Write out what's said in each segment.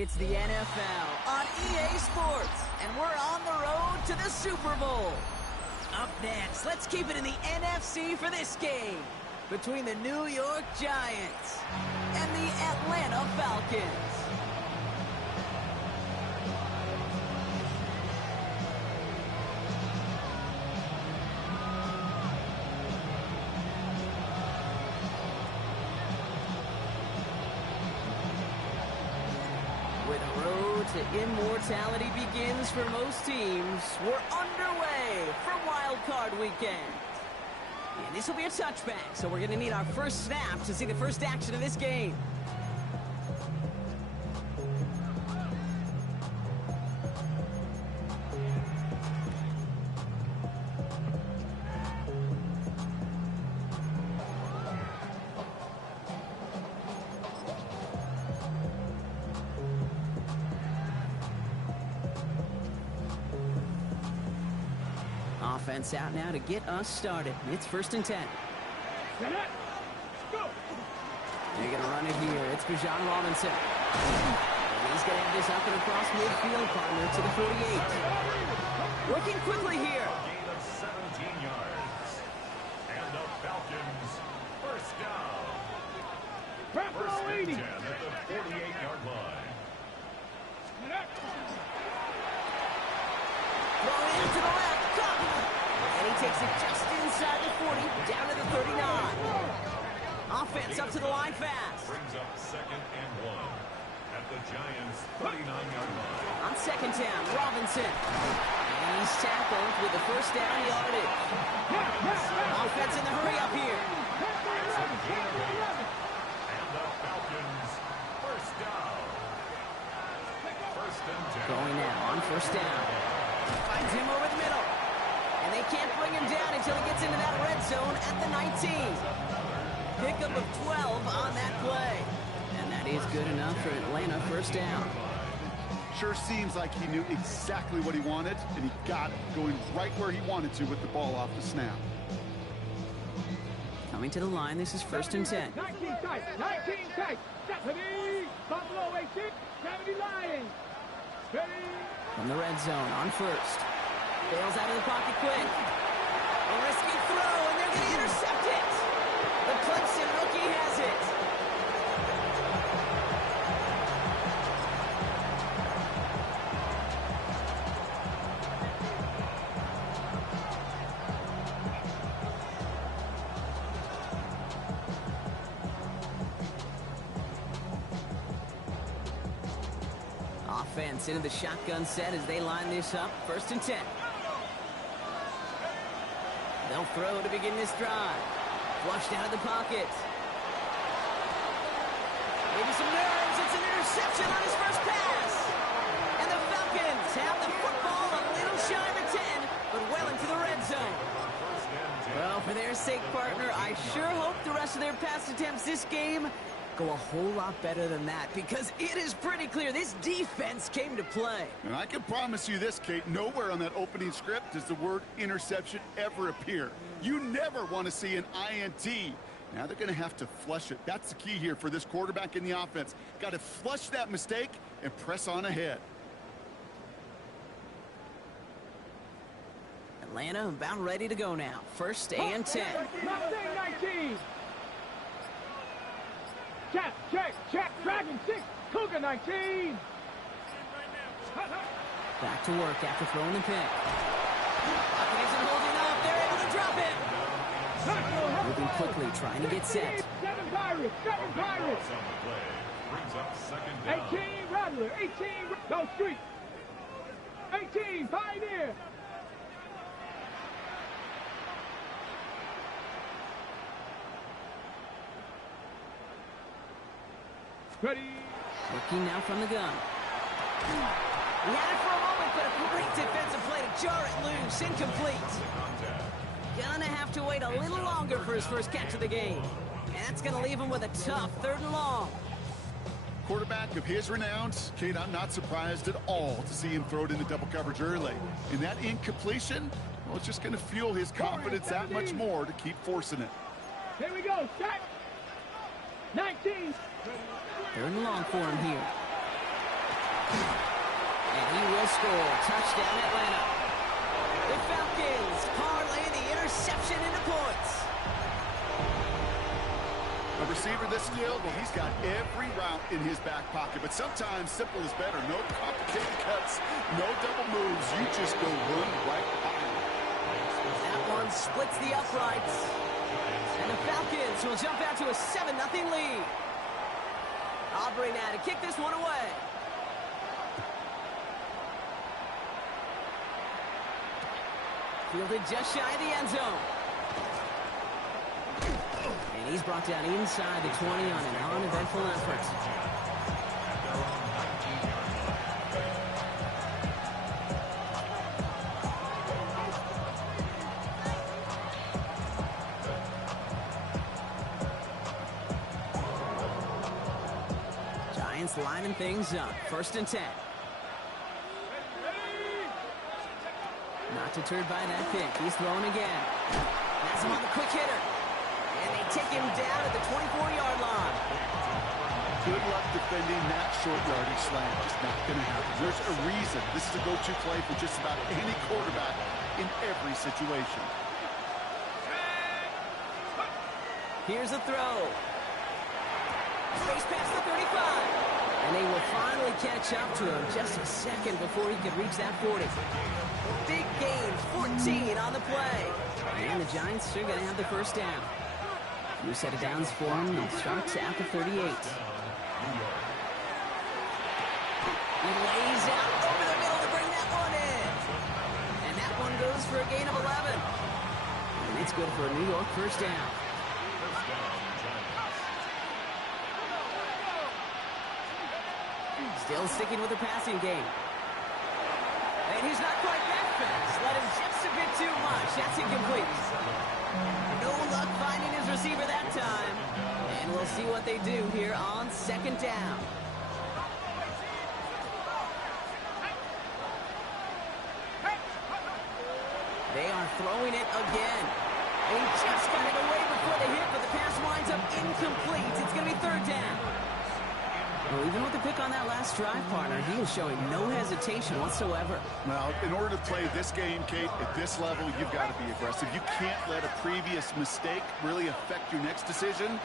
It's the NFL on EA Sports, and we're on the road to the Super Bowl. Up next, let's keep it in the NFC for this game between the New York Giants and the Atlanta Falcons. Where the road to immortality begins for most teams, we're underway for Wildcard weekend. And this will be a touchback, so we're going to need our first snap to see the first action of this game. Offense out now to get us started. It's 1st and 10. They're going to run it here. It's Bijan Robinson. He's going to have this up and across midfield, partner to the 48. Working quickly here. Gain of 17 yards. And the Falcons, first down. First and 10 at the 48-yard line. Throw it to the left. And he takes it just inside the 40, down to the 39. Offense up to the line fast. Brings up 2nd and 1 at the Giants' 39-yard line. On 2nd down, Robinson. And he's tackled with the first down yardage. Offense in the hurry up here. And the Falcons, first down. First and 10. Going now on 1st down. Finds him over the middle. And they can't bring him down until he gets into that red zone at the 19. Pickup of 12 on that play. And that is good enough for Atlanta, first down. Sure seems like he knew exactly what he wanted, and he got it, going right where he wanted to with the ball off the snap. Coming to the line, this is 1st and 10. 19 tight, 19 tight. Stephanie, Buffalo 18, 70 Lions. Ready. From the red zone on 1st. Bails out of the pocket quick. A risky throw, and they're going to intercept it. The Clemson rookie has it. Offense into the shotgun set as they line this up. 1st and 10. They'll throw to begin this drive. Flushed out of the pocket. Maybe some nerves. It's an interception on his first pass. And the Falcons have the football a little shy of the 10, but well into the red zone. Well, for their sake, partner, I sure hope the rest of their pass attempts this game go a whole lot better than that, because it is pretty clear this defense came to play. And I can promise you this, Kate, nowhere on that opening script does the word interception ever appear. You never want to see an INT. Now they're going to have to flush it. That's the key here for this quarterback in the offense. Got to flush that mistake and press on ahead. Atlanta about ready to go now. 1st and 10. 19. Check, Dragon 6, Cougar 19. Back to work after throwing the pick. Pocket isn't holding up. They're able to drop it. Moving quickly, trying to get set. 7 Pirates. Brings up 2nd down. 18 Rattler, 18 no street. 18 Pioneer. Ready. Looking now from the gun. He had it for a moment, but a great defensive play to jar it loose. Incomplete. Gonna have to wait a little longer for his first catch of the game. And that's gonna leave him with a tough 3rd and long. Quarterback of his renown, Kate, I'm not surprised at all to see him throw it into double coverage early. And that incompletion, well, it's just going to fuel his confidence that much more to keep forcing it. Here we go, set. 19. 3rd and long for him here. And he will score. Touchdown, Atlanta. The Falcons parlay the interception into points. A receiver this skilled, well, he's got every route in his back pocket, but sometimes simple is better. No complicated cuts, no double moves. You just go run right by him. That one splits the uprights. And the Falcons will jump out to a 7-0 lead. Aubrey now to kick this one away. Fielded just shy of the end zone. And he's brought down inside the 20 on an uneventful effort. Giants lining things up. 1st and 10. Not deterred by that pick. He's throwing again. That's him on the quick hitter. And they take him down at the 24-yard line. Good luck defending that short yardage slant. Just not going to happen. There's a reason this is a go-to play for just about any quarterback in every situation. Here's a throw. Space past the 35. And they will finally catch up to him just a second before he could reach that 40. Big gain, 14 on the play. And the Giants are going to have the first down. New set of downs for him. It starts at the 38. He lays out over the middle to bring that one in. And that one goes for a gain of 11. And it's good for a New York first down. Still sticking with the passing game. And he's not quite that fast. Let him just a bit too much. That's incomplete. No luck finding his receiver that time. And we'll see what they do here on 2nd down. They are throwing it again. And he just got it away before the hit, but the pass winds up incomplete. It's going to be 3rd down. Well, even with the pick on that last drive, partner, he is showing no hesitation whatsoever. Well, in order to play this game, Kate, at this level, you've got to be aggressive. You can't let a previous mistake really affect your next decision.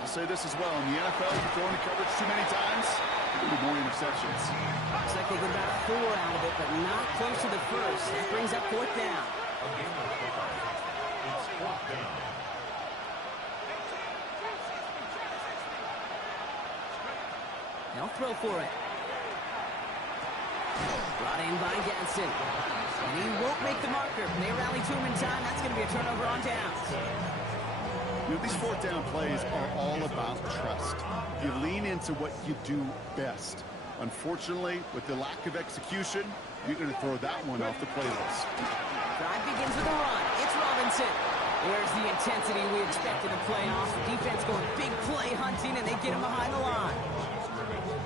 I'll say this as well. In the NFL, if you throw into coverage too many times, there'll be more interceptions. Looks like they get about 4 out of it, but not close to the first. That brings up 4th down. It's 4th down. They'll throw for it. Brought in by Gadsden. And he won't make the marker. They rally to him in time. That's going to be a turnover on downs. You know, these 4th down plays are all about trust. You lean into what you do best. Unfortunately, with the lack of execution, you're going to throw that one off the playlist. Drive begins with a run. It's Robinson. There's the intensity we expect in the playoffs. The defense going big play hunting, and they get him behind the line.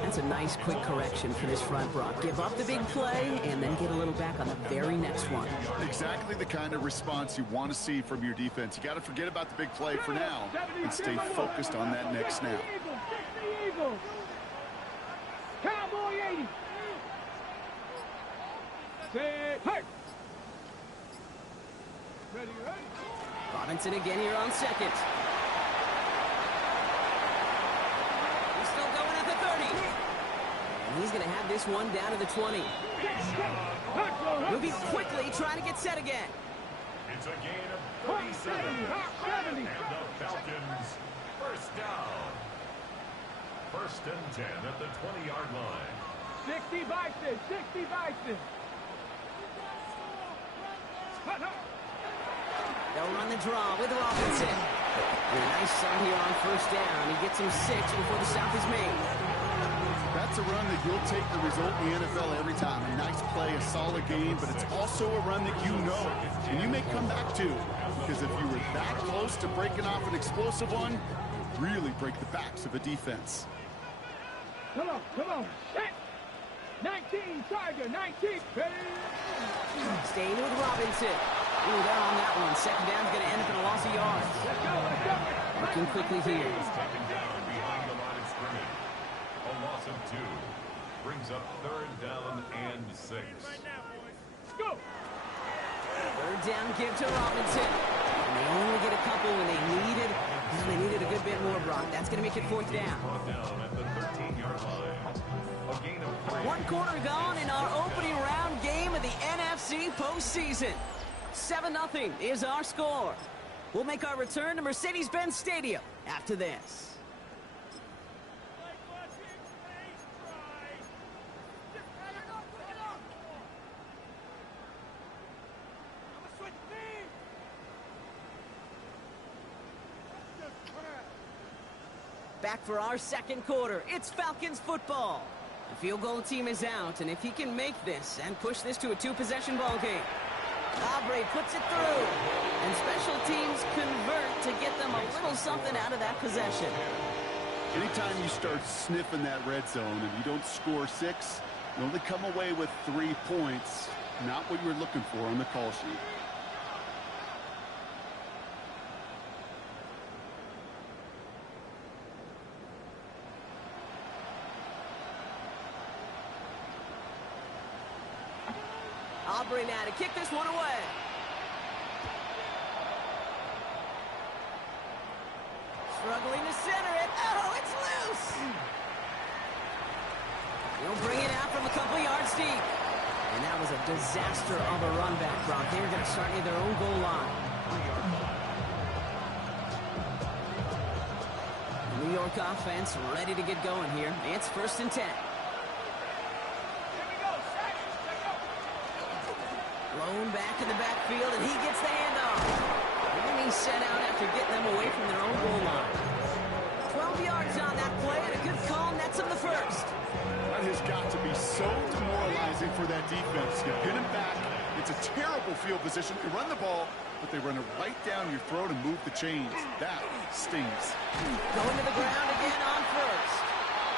That's a nice quick correction for this front, Brock. Give up the big play and then get a little back on the very next one. Exactly the kind of response you want to see from your defense. You got to forget about the big play for now and stay focused on that next snap. Eagles. Cowboy 80. Say, hey. Ready. Robinson again here on 2nd. He's still going at the 30. And he's going to have this one down to the 20. Moving quickly, trying to get set again. It's a gain of 37. And the Falcons, first down. 1st and 10 at the 20-yard line. 60 Bison. They'll run the draw with Robinson. And a nice start here on 1st down. He gets him 6 before the stop is made. That's a run that you'll take the result in the NFL every time. A nice play, a solid game, but it's also a run that you know, and you may come back to. Because if you were that close to breaking off an explosive one, you really break the backs of a defense. Come on. Set. 19, Tiger, 19. Staying with Robinson. Ooh, they're on that one. 2nd down's going to end up in a loss of yards. Let's go. Working quickly here. Taken down behind the line of scrimmage. A loss of 2 brings brings up 3rd down and 6. Go! 3rd down give to Robinson. And they only get a couple when they needed a good bit more, Brock. That's going to make it 4th down. Brought down at the 13-yard line. A gain of 3. 1 quarter gone in our opening round game of the NFC postseason. 7-0 is our score. We'll make our return to Mercedes-Benz Stadium after this. Back for our 2nd quarter. It's Falcons football. The field goal team is out, and if he can make this and push this to a 2-possession ball game, Aubrey puts it through, and special teams convert to get them a little something out of that possession. Anytime you start sniffing that red zone and you don't score 6, you only come away with 3 points. Not what you were looking for on the call sheet. Aubrey now to kick this one away. Struggling to center it. Oh, it's loose. He'll bring it out from a couple yards deep. And that was a disaster of a run back, Brock. They were going to start near their own goal line. The New York offense ready to get going here. It's 1st and 10. Blown back in the backfield, and he gets the handoff. And then he's sent out after getting them away from their own goal line. 12 yards on that play, and a good call nets him the 1st. That has got to be so demoralizing for that defense. You pin him back. It's a terrible field position. They run the ball, but they run it right down your throat and move the chains. That stings. Going to the ground again on 1st.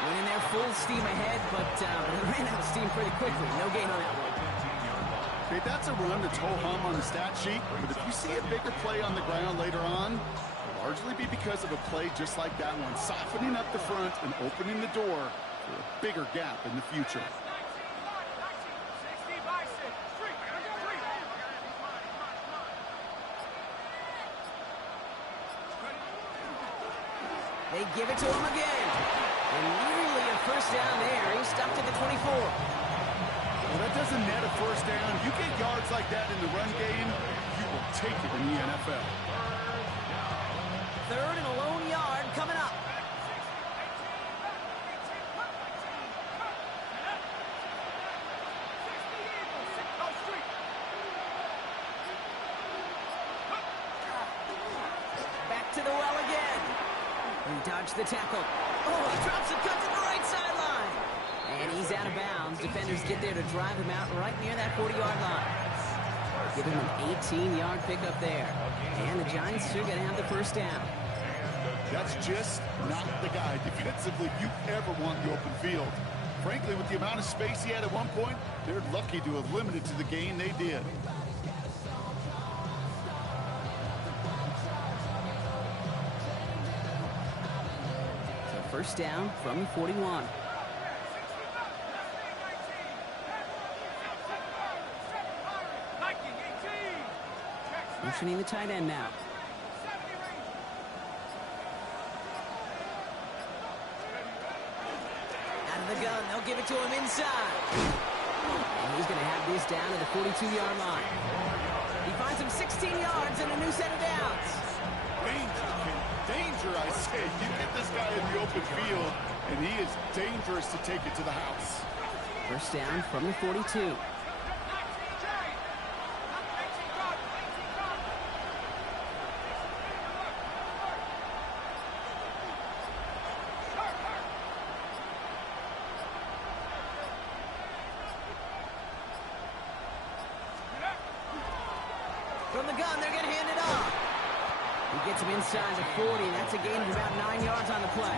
Went in there full steam ahead, but ran out of steam pretty quickly. No gain on that one. Okay, that's a run that's ho-hum on the stat sheet, but if you see a bigger play on the ground later on, it'll largely be because of a play just like that one, softening up the front and opening the door for a bigger gap in the future. They give it to him again. And nearly a 1st down there. He's stuck to the 24. Well, that doesn't net a 1st down. You get yards like that in the run game, you will take it in the NFL. 3rd and a lone yard coming up. Back to the well again. He dodged the tackle. Oh, he drops it, cuts to the right sideline. And he's out of bounds. Defenders get there to drive him out right near that 40-yard line. Give him an 18-yard pickup there. And the Giants are going to have the 1st down. That's just not the guy defensively you ever want in the open field. Frankly, with the amount of space he had at one point, they're lucky to have limited to the gain they did. So 1st down from the 41. Motioning the tight end now. Out of the gun, they'll give it to him inside. And he's going to have this down to the 42-yard line. He finds him 16 yards and a new set of downs. Danger, I say. You get this guy in the open field, and he is dangerous to take it to the house. 1st down from the 42. From the gun, they're going to hand it off. He gets him inside the 40, and that's a gain of about 9 yards on the play.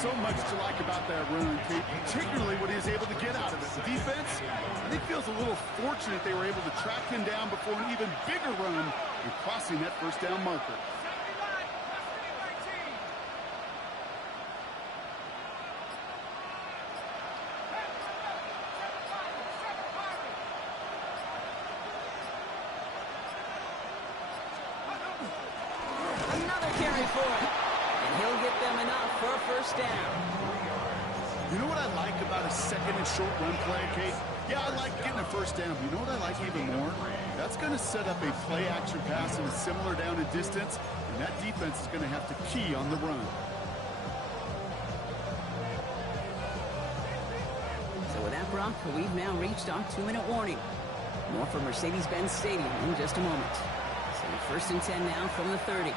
So much to like about that run, Kate, particularly what he was able to get out of it. The defense, I think, feels a little fortunate they were able to track him down before an even bigger run and crossing that 1st down marker. for it. And he'll get them enough for a first down. You know what I like about a second and short run play, Kate? Yeah, I like getting a first down. You know what I like even more? That's going to set up a play-action pass in a similar down and distance, and that defense is going to have to key on the run. So with that, Brock, we've now reached our 2-minute warning. More from Mercedes-Benz Stadium in just a moment. So first and 10 now from the 30.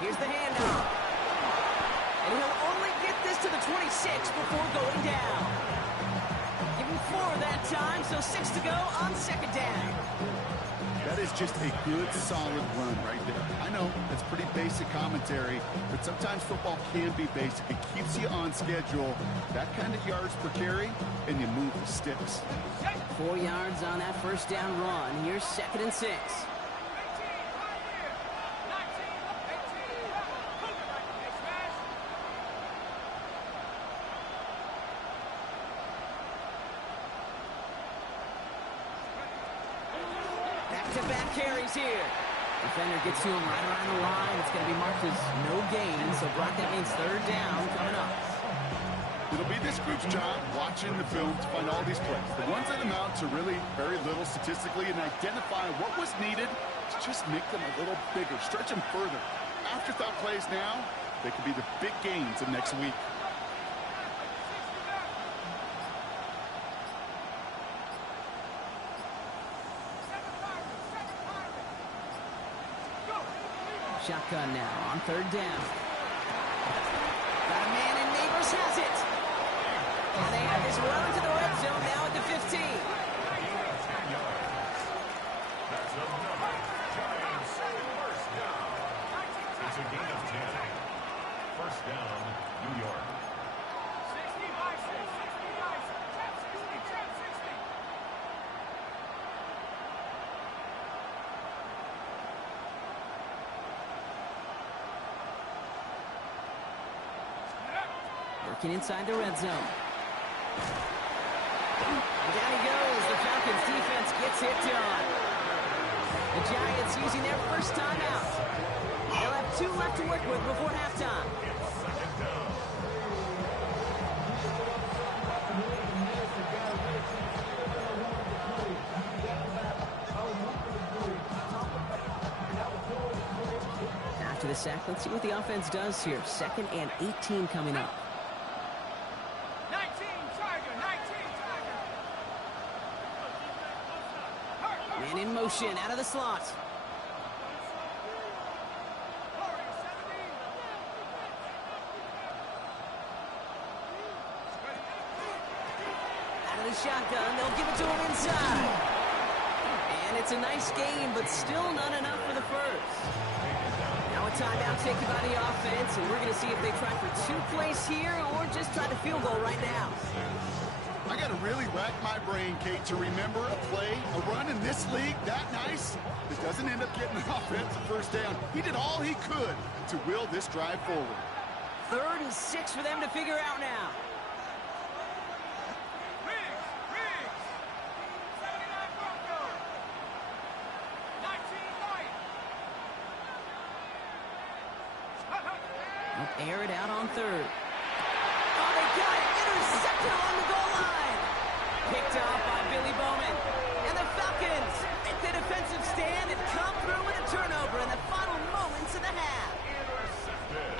Here's the handoff. And he'll only get this to the 26 before going down. Give him 4 that time, so 6 to go on second down. That is just a good, solid run right there. I know, that's pretty basic commentary, but sometimes football can be basic. It keeps you on schedule. That kind of yards per carry, and you move the sticks. 4 yards on that first down run. Here's second and 6. Back-to-back carries here. Defender gets to him right around the line. It's going to be marked as no gain. So, Brock, that means third down coming up. It'll be this group's job watching the film to find all these plays. The ones that amount to really very little statistically and identify what was needed to just make them a little bigger, stretch them further. Afterthought plays now, they could be the big gains of next week. Shotgun now on third down. Got a man and Neighbors has it. And they have this run to the red zone now at the 15. That's another Giants first down. It's a gain of 10. First down, New York. 60. Working inside the red zone. And down he goes. The Falcons defense gets it done. The Giants using their first time out. They'll have 2 left to work with before halftime. After the sack, let's see what the offense does here. 2nd and 18 coming up. 19 Tiger. Man in motion out of the slot. Out of the shotgun, they'll give it to him inside. And it's a nice game, but still not enough for the first. Now a timeout taken by the offense, and we're going to see if they try for 2 plays here or just try the field goal right now. I got to really rack my brain, Kate, to remember a play, a run in this league that nice that doesn't end up getting an offensive first down. He did all he could to will this drive forward. 3rd and 6 for them to figure out now. Riggs. 79 Broncos. 19 Lions. Air it out on 3rd. Oh, they got it. Intercepted along the goal line. Picked off by Billy Bowman. And the Falcons make the defensive stand and come through with a turnover in the final moments of the half.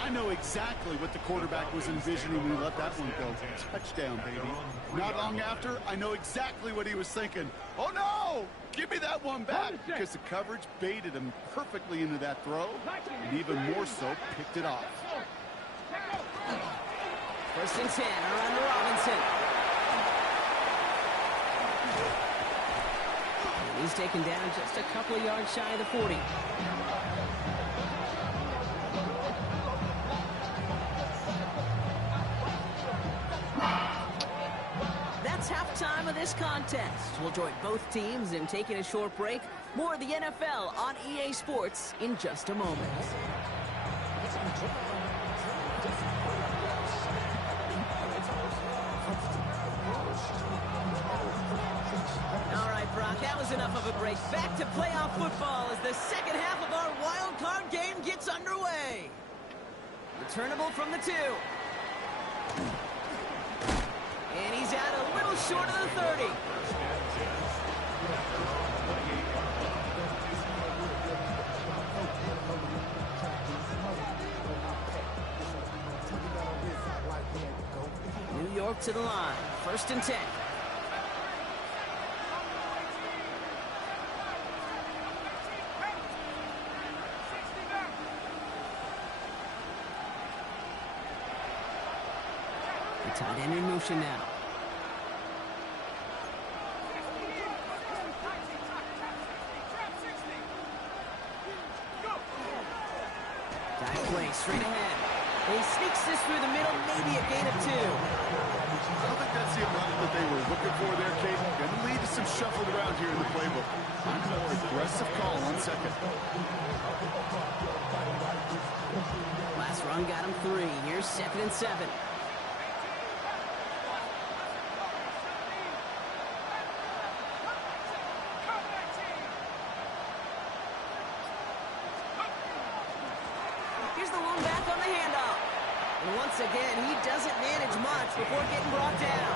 I know exactly what the quarterback was envisioning when he let that one go. Touchdown, baby. Not long after, I know exactly what he was thinking. Oh, no! Give me that one back, because the coverage baited him perfectly into that throw, and even more so, picked it off. First and 10 around to Robinson. He's taken down just a couple of yards shy of the 40. That's halftime of this contest. We'll join both teams in taking a short break. More of the NFL on EA Sports in just a moment. All right, Brock, that was enough of a break. Back to playoff football as the second half of our wild card game gets underway. Returnable from the 2. And he's out a little short of the 30. New York to the line. 1st and 10. The tight end in motion now. Dive play straight ahead. He sneaks this through the middle, maybe a gain of 2. I don't think that's the amount that they were looking for there, Kate. Going to lead to some shuffling around here in the playbook. I'm a more aggressive call on 2nd. Last run got him 3. Here's 2nd and 7. Here's the one back on the handoff. And once again, he doesn't manage much before getting brought down.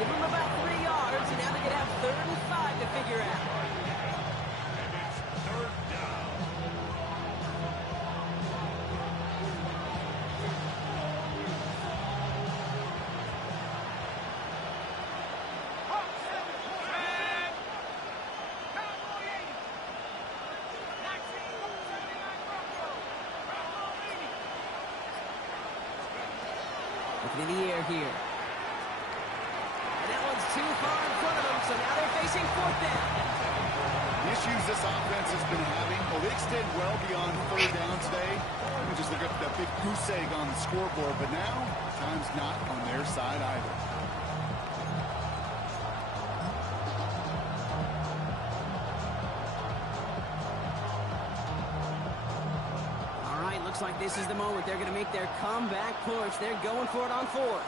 Give him about 3 yards, and now they're going to have 3rd and 5 to figure out. And it's 3rd down. Looking in the air here. And that one's too far in front of them, so now they're facing 4th down. The issues this offense has been having, well, they extend well beyond 3rd down today. We just look at that big goose egg on the scoreboard, but now time's not on their side either. Looks like this is the moment they're going to make their comeback push. They're going for it on 4th.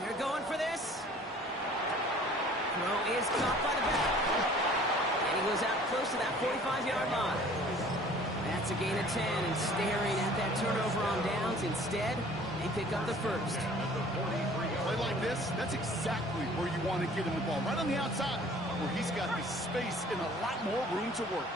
They're going for this. Throw is caught by the back. And he goes out close to that 45-yard line. That's a gain of 10, and staring at that turnover on downs. Instead, they pick up the 1st. Play like this, that's exactly where you want to get him the ball. Right on the outside, where he's got the space and a lot more room to work.